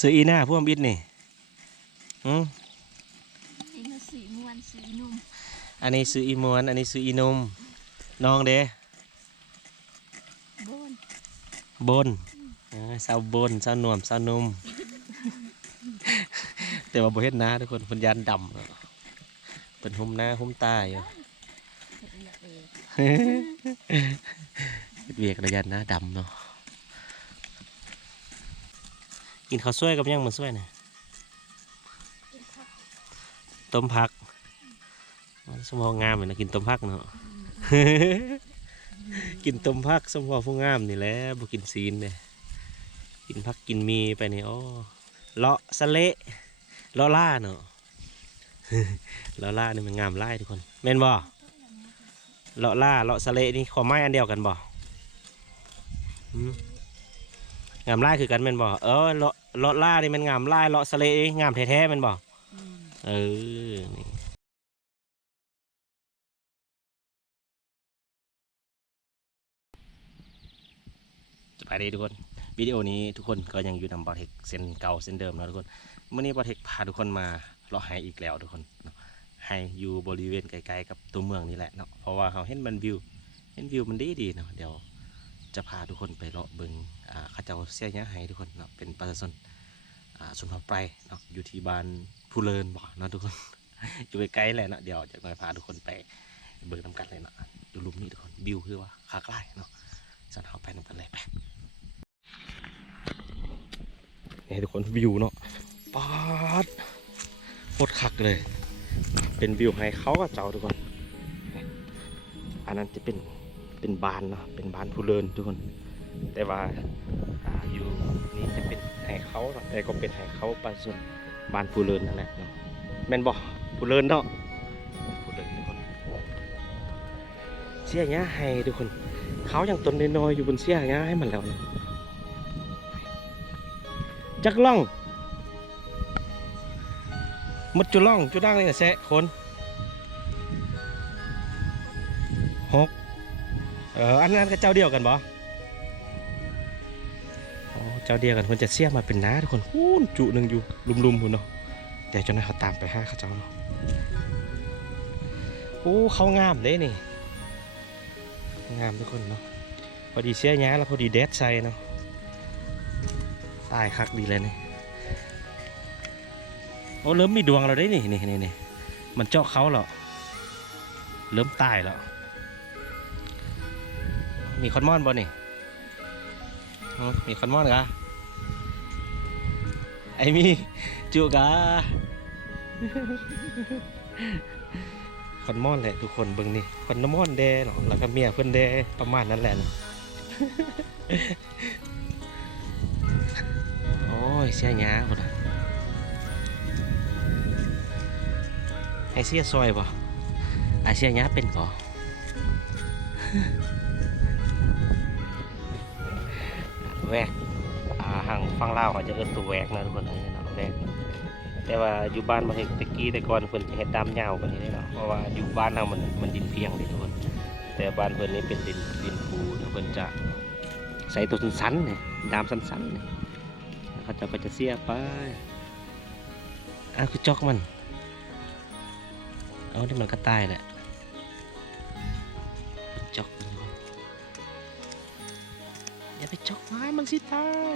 ซื้ออีหน้าพวกบิดนี่อีนสีนวลสีนุ่มอันนี้ซื้ออีมวนอันนี้ซื้ออีนมน้องเด้บนบนสาวบนสาวนวมสาวนมแต่ว่าบ่เฮ็ดนาทุกคนเพิ่นยันดำเป็นหุ้มหน้าหุ้มตาอยู่เวียกระยันหน้าดำเนาะกินข้าวสวยกับยังมันสวยเนี่ยต้มผักสมองงามเลยนะกินต้มผักเนาะ กินต้มผักสมองผู้งามนี่แหละบ่กินซีนเลยกินผักกินมีไปนี่โอ้เลาะสะเละเลาะล่าเนาะ เลาะล่านี่มันงามไล่ทุกคนแม่นบ่เลาะล่าเลาะสะเละนี่ขอไม้อันเดียวกันบ่งามไล่คือกันแม่นบ่เลาะล่านี่มันงามไล่เลาะสะเละงามแท้ๆแม่นบ่นี่สบายดีทุกคนวิดีโอนี้ทุกคนก็ยังอยู่นำบอเทคเส้นเก่าเส้นเดิมนะทุกคนเมื่อนี้บอเทคพาทุกคนมาเลาะไฮอีกแล้วทุกคนไฮอยู่บริเวณไกลๆกับตัวเมืองนี่แหละเนาะเพราะว่าเราเห็นวิวมันดีเนาะเดี๋ยวจะพาทุกคนไปเลาะเบิงข้าเจ้าเสียเนี้ยไฮทุกคนเนาะเป็นประชาชนสุนทรไพรเนาะอยู่ที่บ้านผู้เลินบ่เนาะทุกคน อยู่ไกลๆแหละเนาะเดี๋ยวจะมาพาทุกคนไปเบิงน้ำกันเลยเนาะดูลุมนี่ทุกคนวิวคือว่าคาใกล้เนาะสันเขาไปน้ำกันเลยไปนี่ทุกคนวิวเนาะป๊าดโคตรคักเลยเป็นวิวให้เขากับเจ้าทุกคนอันนั้นจะเป็นบานเนาะเป็นบานผู้เลินทุกคนแต่ว่าอยู่นี้จะเป็นให้เขาแต่ก็เป็นให้เขาปส่วนบานผู้เลินนั่นแหละเนาะแม่นบอกผู้เลินเนาะผู้เลินทุกคนเสียเงี้ยให้ทุกคนเขาอย่างตนน้อยๆอยู่บนเสียเงี้ยให้มันแล้วเนาะจักล่องมดจุล่องจุด่างนี่นะแซะคน6อันนั้นก็เจ้าเดียวกันบ่เจ้าเดียวกันคนจะเสียมาเป็นน้าทุกคนหู้จุหนึ่งอยู่ลุมๆหุ่นเนาะเดี๋ยวเจ้าหน้าเขาตามไป5เขาเจ้าเนาะโอ้เขางามเลยนี่งามทุกคนเนาะพอดีเสียย้าแล้วพอดีแดดใส่เนาะตายคักดีเลยนี่โอ้เริ่มมีดวงเราได้นี่มันเจาะเขาหรอเริ่มตายแล้วมีคอนมอนบ่นี่มีคอนมอนกะไอ้มีจูกะคอนมอนแหละทุกคนเบิ่งนี่คอนมอนแดเนาะแล้วก็เมียเพื่อนแดประมาณนั้นแหละโอ้ยเสียหยาคนไอเสียซอยบ่ไอเสียหยาเป็นก่อแวกห่างฟังเล่าเขาจะเอิ้นตัวแวกนะทุกคนแวกแต่ว่าอยู่บ้านมาเห็นตะกี้แต่ก่อนเพิ่นจะเห็ดดำยาวกว่านี้เนาะเพราะว่าอยู่บ้านเรามันดินเพียงเลยทุกคนแต่บ้านเพิ่นนี่เป็นดินภูเพิ่นจะใส่ตัวสั้นๆเนี่ยดำสั้นๆเนี่ยเขาจะก็จะเสียไปคือจอกมันเอาที่มันก็ตายแหละจอกอย่าไปจอกไม้มันสิตาย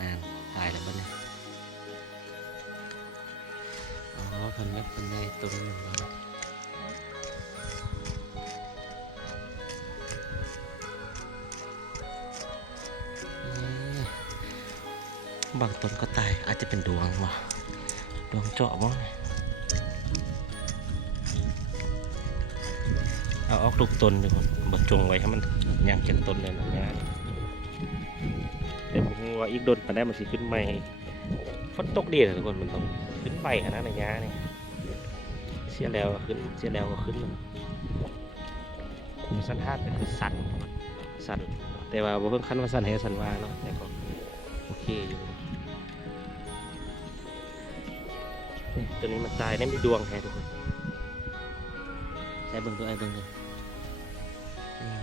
นั่นตายแล้วบ้าเนี่ยพันเล็บพันใหญ่ตัวนึงบางต้นก็ตายอาจจะเป็นดวงว่ะดวงเจาะบ้างเอาออกลูกต้นดีกว่าบัดจงไว้ให้มันย่างเก็บต้นเลยนะเนี่ยแต่ผมว่าอีกโดนมาได้มันสิขึ้นใหม่ฝนตกดีเลยทุกคนมันต้องขึ้นใบขนาดในยาเนี่ยเสียแล้วก็ขึ้นเสียแล้วก็ขึ้นสันธาตุเป็นสั่นแต่ว่าเพิ่งขั้นว่าสั่นให้สั่นว่าเนาะแต่ก็โอเคอยู่ตัวนี้มันตายได้ไม่ดวงแฮทุกคนใช้เบิ้งตัวไอ้เบิ้งเลย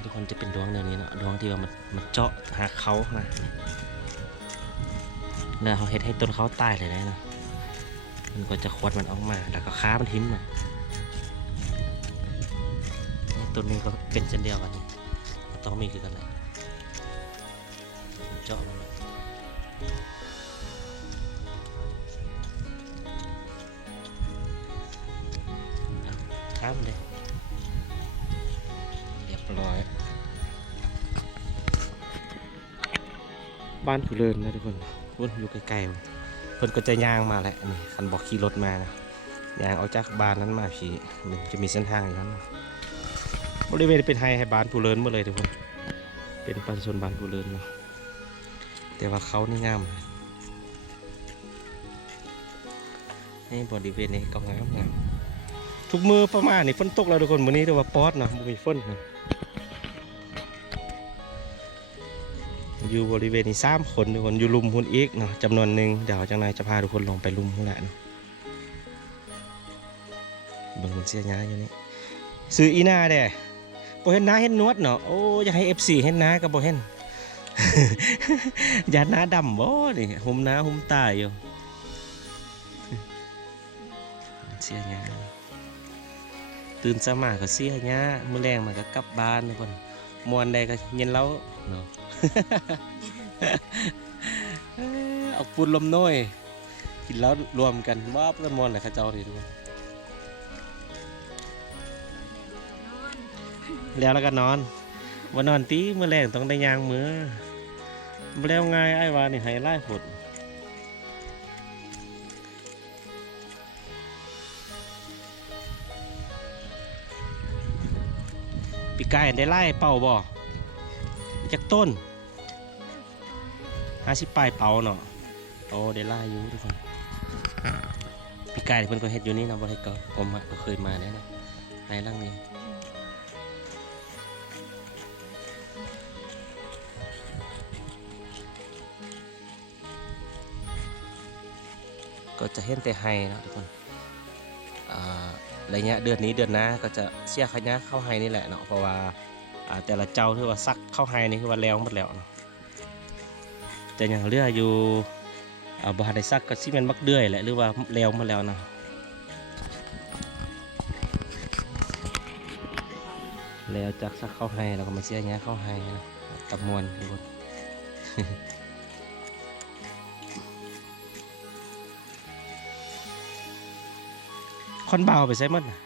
ทุกคนจะเป็นดวงเดี๋ยวนี้เนาะดวงที่ว่ามันเจาะหาเขานะ แล้วเขาเฮ็ดให้ต้นเขาตายเลยนะมันก็จะขวดมันออกมาแล้วก็ค้ามันทิ้มนะต้นนี้ก็เป็นเช่นเดียวกันต้องมีคือกันเลยเจาะมันค้ามันเลยเรียบร้อยบ้านผู้เลินนะทุกคนวุ่นอยู่ไกลๆเพิ่นก็จะย่างมาแหละนี่คันบอกขี่รถมานะย่างเอาจากบ้านนั้นมาพี่มันจะมีเส้นทางอย่างนั้นบริเวณเป็นให้บ้านผู้เลินหมดเลยทุกคนเป็นประชาชนบ้านผู้เลินเนาะแต่ว่าเขานี่งามนี่บริเวณนี้ก็งามทุกมือประมาณนี่ฝนตกแล้วทุกคนมื้อนี้แต่ว่าป๊อดนะมีฝนนะอยู่บริเวณนี้3 คนทุกคนอยู่ลุมหุ่นอีกเนาะจำนวนหนึ่งเดี๋ยวจังไรจะพาทุกคนลงไปลุมหุ่นแหละเนาะเบิ่งมันเสียหน้าอยู่นี่ซื้ออีนาเด้บ่เห็นหน้าเห็นนวดเนาะโอ้อยากให้ FC เห็นหน้าก็บ่เห็น อย่าหน้าดำบ่นี่หุ่มหน้าหุ่มตาอยู่เสียหน้าตื่นสมาก็เสียหน้ามื้อแรงมันก็กลับบ้านทุกคนมวนใดก็เย็นแล้วเนาะ เอาปูนลมน้อยกินแล้วรวมกันว่าเพื่อนมอนอะไรข้าเจ้าดีด้วยแล้วก็นอนวันนอนตีเมื่อแรงต้องได้ยางมือแล้วไงไอ้วานี่ให้ไล่ผดปีกไก่ได้ไล่เป่าบ่จากต้น50 ปลายเป่าเนาะโอ้ได้ล่าอยู่ทุกคนพี่กายเพิ่นก็เฮ็ดอยู่นี่นะบ่ได้ก็ผมก็เคยมาเนี่ยนะไอ้ร่างนี้ก็จะเห็นแต่ไฮนะทุกคนระยะเดือนนี้เดือนหน้าก็จะเสียขยะเข้าไฮนี่แหละเนาะเพราะว่าแต่ละเจ้าที่ว่าซักเข้าไฮนี่คือว่าแล้วหมดแล้วเนาะแต่อย่างเรืออยู่บาได้ซักก็ซิมันมักเดือยแหละหรือว่าแล้วมาแล้วนะแล้วจากซักเข้าไฮเราก็มาเสียเงี้ยเข้าไฮนะกับมวลทุกคน คอนเบาไปใส่หมดนะ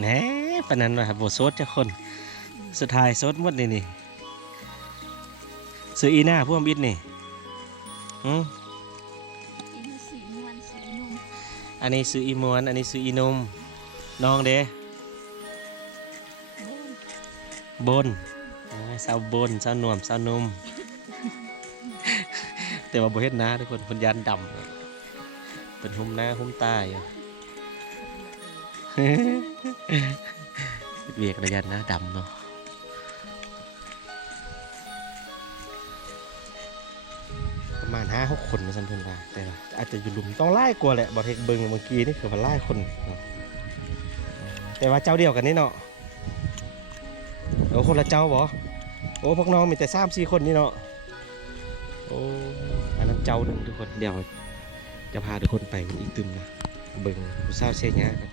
แหน่ปนันว่าโบโซดจะคนสุดท้ายโซดหมดนี่ซื้ออีหน้าพวกบิดนี่อินสีนวลสีนุ่ม อันนี้ซื้ออีมวนอันนี้ซื้ออีนมน้องเด้บนสาวบนสาวนวมสาวนม แต่ว่าโบเฮ็ดนะทุกคนคนยันดำเป็นหุ้มหน้าหุ้มตาอยู่ เวียกระยันหน้าดำเนาะประมาณ5-6 คนมาสันเพิ่นว่าแต่ว่าอาจจะอยู่ลุมต้องไล่กลัวแหละบ่เฮ็ดเบิ่งเมื่อกี้นี่คือว่าไล่คนแต่ว่าเจ้าเดียวกันนี่เนาะโอ้คนละเจ้าบ่โอ้พวกน้องมีแต่3-4 คนนี่เนาะโอ้อันนั้นเจ้าหนึ่งทุกคนเดี๋ยวจะพาทุกคนไปอีกตึมนะเบิ่งผู้สาวเชียร์เนี้ยกัน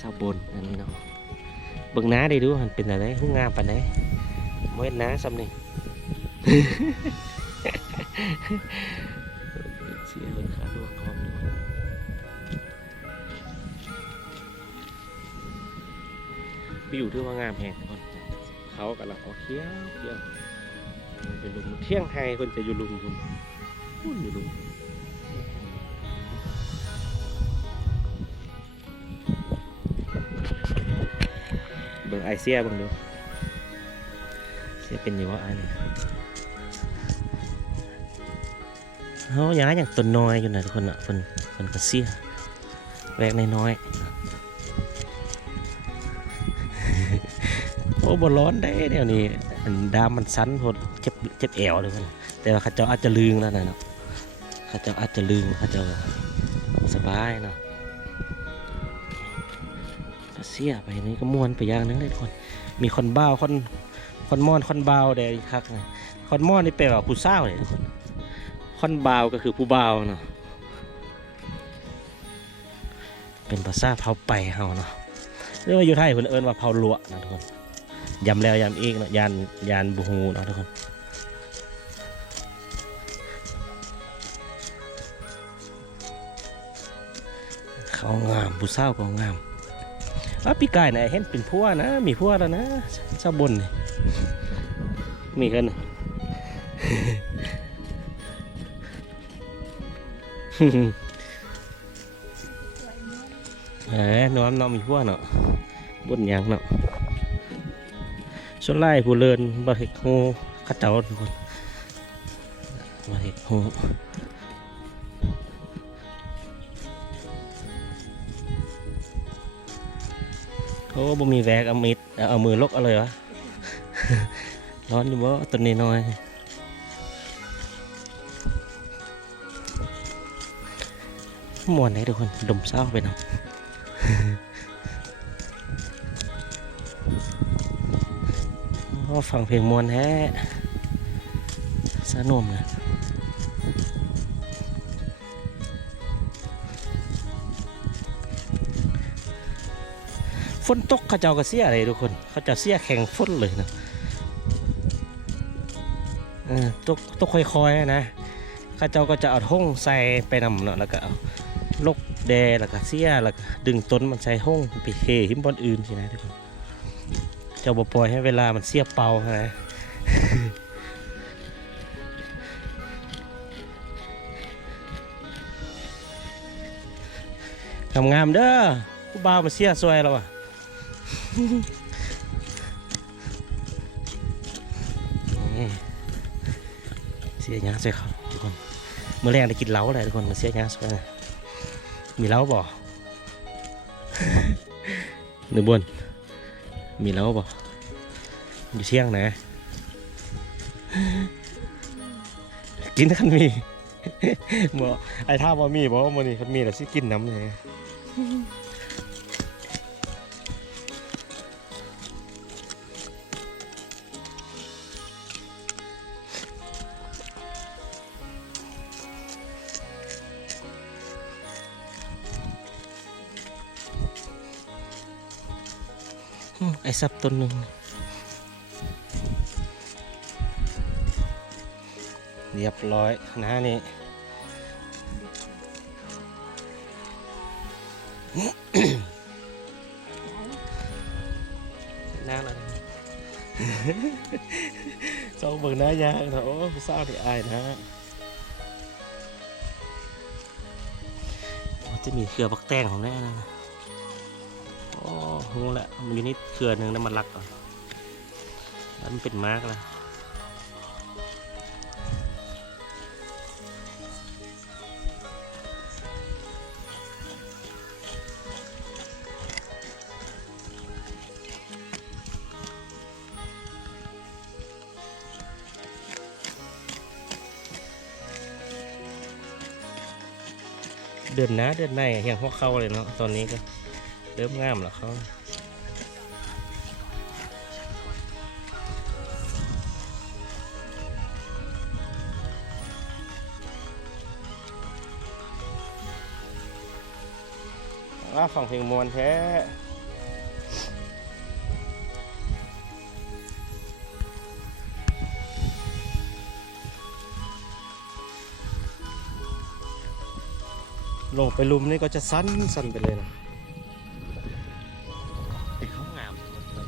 สาวบนอันนี้เนาะเบิ่งน้าได้ดูมันเป็นอะไรหุ้งงามปานไหนเมื่อน้าซ้ำนี่ เสียคนขาดวกคอมด้วยวิวที่ว่างามแห่งคนเขากำลังเขี้ยวเป็นลุมเที่ยงไฮคนจะอยู่ลุมคุณอยู่ลุมเบิ่งไอเสียเบิ่งดูเสียเป็นอยู่ว่าอันนี้เขาย้ายอย่างต้นน้อยอยู่นะทุกคนอ่ะคนก็เสียแวกน้อยโอ้บ่ร้อนได้เดี๋ยวนี้ดามมันสั้นโหดเจ็บแอวเลยกันแต่ว่าเขาเจ้าอาจจะลืงแล้วนะเนาะเขาเจ้าอาจจะลืงเขาเจ้าสบายเนาะเสียไปนี่ก็ม้วนไปอย่างนึงเลยทุกคนมีคนบ้าคน คอนมอนคอนบาวเด้คักนะคอนมอนนี่แปลว่าผู้สาวเลยทุกคนคอนบาวก็คือผู้บ่าวเนาะเป็นภาษาเผาไปเฮาเนาะเรียกว่าอยู่ไทยเพิ่นเอิ้นว่าเผาลวกนะทุกคนย้ำแล้วย้ำอีกเนาะยานบูฮูเนาะทุกคนเขางามผู้สาวก็งามปีกายนะเห็นเป็นพัวนะมีพัวแล้วนะชาวบนนี่มีกัน น้อมมีพัวเนาะบนยังเนาะส่วนไล่ผู้เลินบะเฮกโฮข้าเจ้าทุกคนบะเฮกโฮโอ้บ่มีแวกเอามิดเอามือลกเอาเลยวะ ร้อนอยู่บ่ตัวนี้น้อยมวนไหนทุกคนดมเศร้าไปเนาะ ฟังเพลงมวนแท้สนุกนะฝนตกเขาเจ้าก็เสียเลยทุกคนเขาเจ้าเสียแข่งฝนเลยนะตกค่อยๆนะข้าเจ้าก็จะเอาห้องใส่ไปนำเนาะแล้วก็เอาลกแดแล้วก็เสียแล้วก็ดึงต้นมันใส่ห้องไปเทหิมบอนอื่นสินะทุกคนเจ้าบ่ปล่อยให้เวลามันเสียเป่านะงามเด้อผู้บ่าวมาเสียสวยแล้วอ่ะ เสียยาสวยครับทุกคนเมื่อแรกได้กินเหล้าอะไรทุกคนมาเสียยาสวยมีเหล้าบ่ หนึ่งบนมีเหล้าบ่อยู่เชียงนะ กินคันมี บ่ไอ้ท่าบ่มีบ่มื้อนี้คันมีแล้วสิกินน้ำเลยไอ้ซับต้นหนึ่งเรียบร้อยนะนี่หน้าแล้วสองเบิ่งหน้ายากนะโอ้ผู้สาวที่อายนะจะมีเครือบักแตงของแน่นะโอ้โหแหละมันอยู่นี่เครือหนึ่งแล้วมันรักก่อนแล้วมันเป็นมากแล้วเดือนหน้าเดือนในอย่างพวกเขาเลยเนาะตอนนี้ก็เริ่มงามแล้วเขาฟังเพลงมวนแท้ลงไปลุมนี่ก็จะสั้นไปเลยนะแต่เขางาม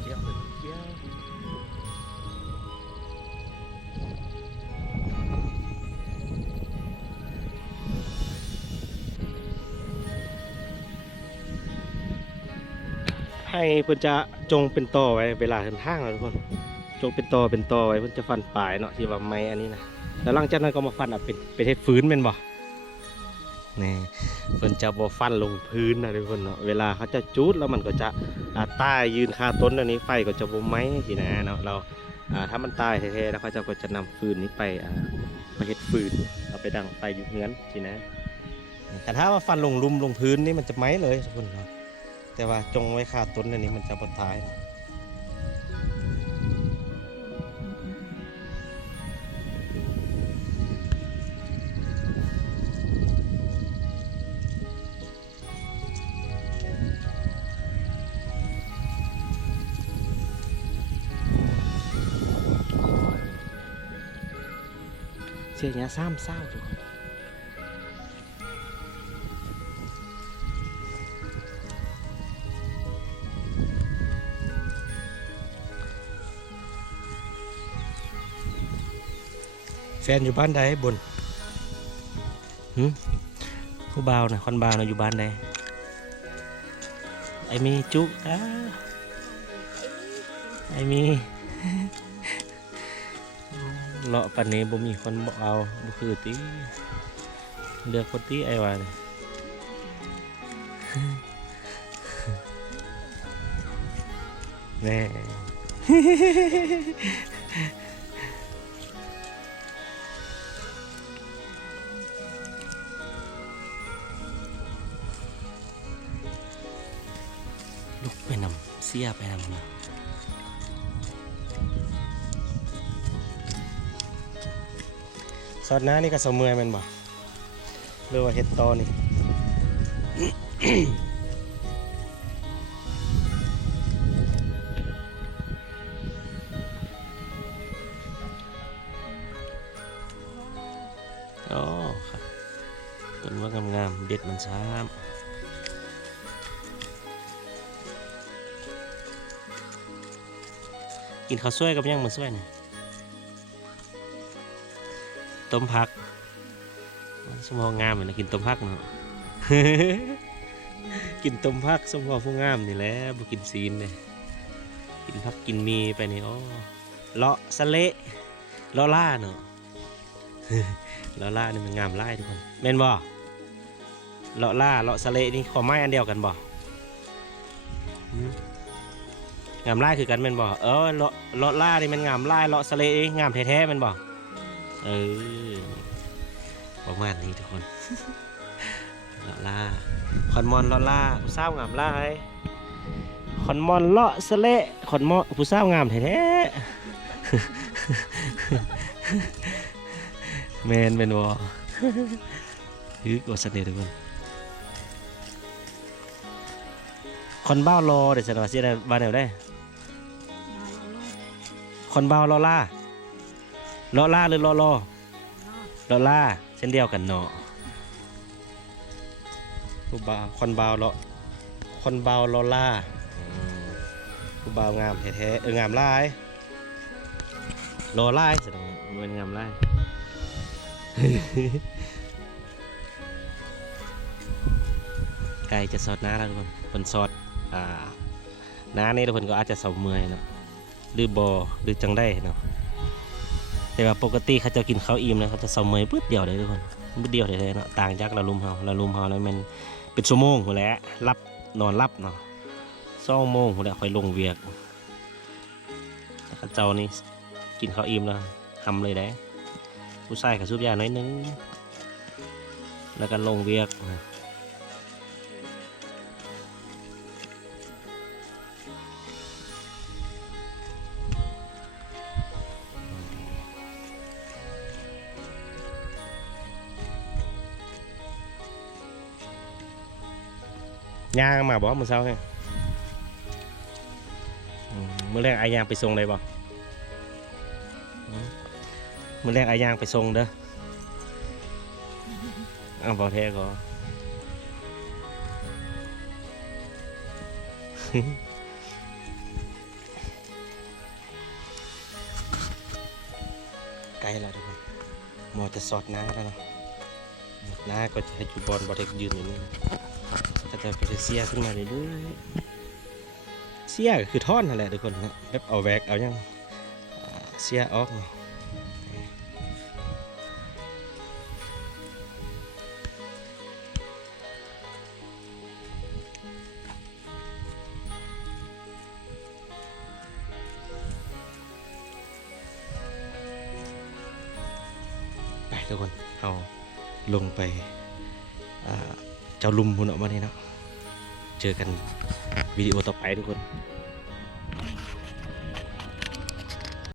เที่ยวเที่ยวให้เพื่อนจะจงเป็นต่อไว้เวลาเดินทางนะทุกคนจงเป็นต่อไว้เพื่อนจะฟันปลายเนาะที่ว่าไม้อันนี้นะแล้วหลังจากนั้นก็มาฟันเป็นเทศฟื้นเป็นบ่นี่เพิ่นจะบ่ฟันลงพื้นนะทุกคนเนาะเวลาเขาจะจูดแล้วมันก็จะตายยืนคาต้นอันนี้ไฟก็จะบ่ไหม้สินะเนาะเราถ้ามันตายแท้ๆแล้วเขาจะก็จะนำฟืนนี้ไปเฮ็ดฟืนเอาไปดังไฟอยู่เฮือนสินะแต่ถ้าว่าฟันลงลุ่มลงพื้นนี่มันจะไหม้เลยทุกคนเนาะแต่ว่าจงไว้คาต้นอันนี้มันจะบ่ตาย เสียเนี้ยซ้ำเศร้าทุกคนแฟนอยู่บ้านใดบนผู้บ่าวนะคนบ่าวนะอยู่บ้านใดไอมีจุกไอมีเลาะปันนี้บ่มีคนบ่เอาบ่คือติเลือกคนที่ไอ้ว่าเลยแน่ลุกไปนำเสียไปนำเนาะสอดน้านี่ก็สมเมื่อยแมันบ่หรือว่าเห็ดตอนี่ อ๋อค่ะต้นว่างามๆเด็ดมันซ้ำกินข้าวสวยกับยังมันสวยเนี่ยต้มผักสมองงามเหมือนกินต้มผักเนาะ กินต้มผักสมองผู้งามนี่แหละบ่กินซีนเลยกินผักกินมีไปนี่อ๋อเลาะสะเละเลาะล่าเนาะ เลาะล่านี่มันงามไล่ทุกคนแม่นบ่เลาะล่าเลาะสะเละนี่ขอไม้อันเดียวกันบ่งามไล่คือกันแม่นบ่เลาะล่านี่มันงามไล่เลาะสะเละงามแท้ๆแม่นบ่ประมาณนี้ทุกคน เลาะล่าคอนมอนเลาะล่าผู้สาวงามไล่คอนมอนเลาะสะเละคอนมอนผู้สาวงามแท้ๆแมนเป็นวอฮึกดเสน่ห์ทุกคนคนบ้ารอเดี๋ยวจะมาเสียได้บ้านเดียวได้คนบ้ารอล่ารอล่าหรือรอล่าเช่นเดียวกันเนาะผู้บ่าวคนบ้าวรอคนบ้าวรอล่าผู้บ่าวงามแท้ๆงามไล่รอไล่แสดงมันงามไล่ ไก่จะสอดน้าแล้วทุกคนเป็นสอดน้านี่ทุกคนก็อาจจะเสาเมื่อยเนาะหรือบอหรือจังได้เนาะแต่ว่าปกติเขาจะกินข้าวอิ่มนะเขาจะเสาเมื่อยปึ๊ดเดียวเลยทุกคนปึ๊ดเดียวเลยเนาะต่างจากเราลุมเฮาแล้วมันเป็นชั่วโมงหัวแล้วรับนอนรับเนาะ2 โมงหัวแล้วค่อยลงเวียกเขาเจ้านี่กินข้าวอิ่มแล้วทำเลยได้ผู้ชายกับซุปยาน้อยนึงแล้วก็ลงเวียกย่างมาบอกมือเช้าไงมื้อแรกอายางไปส่งเลยบ่มื้อแรกอายางไปส่งเด้อเอาบ่แท้ก็ ไกลแล้วทุกคนมอจะสอดน้าแล้วเนาะน้าก็จะให้จูบอลบอลเทคยืนอยู่นี่ก็จะไปเสียขึ้นมาเรื่อยๆเสียก็คือท่อนนั่นแหละทุกคนนะแบบเอาแวกเอายังเสียออกเนาะไปทุกคนเอาลงไปเจ้าลุมหุ่นออกมาเนี่ยเนาะเจอกันวิดีโอต่อไปทุกคน